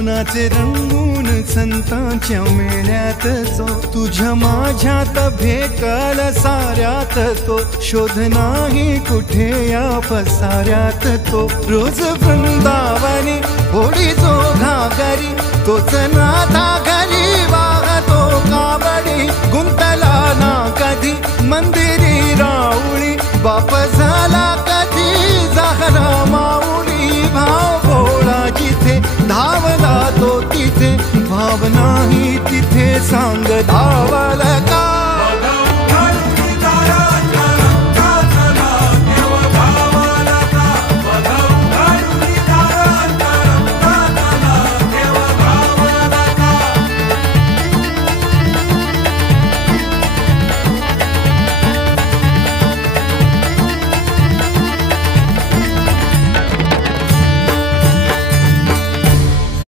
सोनाचे रंगून संतांच्या मेळ्यात जो तुझ्या माझ्यात भेटल साऱ्यात तो शोध नाही कुठे या पसाऱ्यात तो रोज वृंदावनी होडी जो घागरी तोच नाथा घरी वाहतो कावडी गुंतला ना कधी मंदिरी राऊळी बाप झाला कधी झाला माऊली भाव भोळा जिथे धावला तो तिथे भाव नाही तिथे सांग धावला का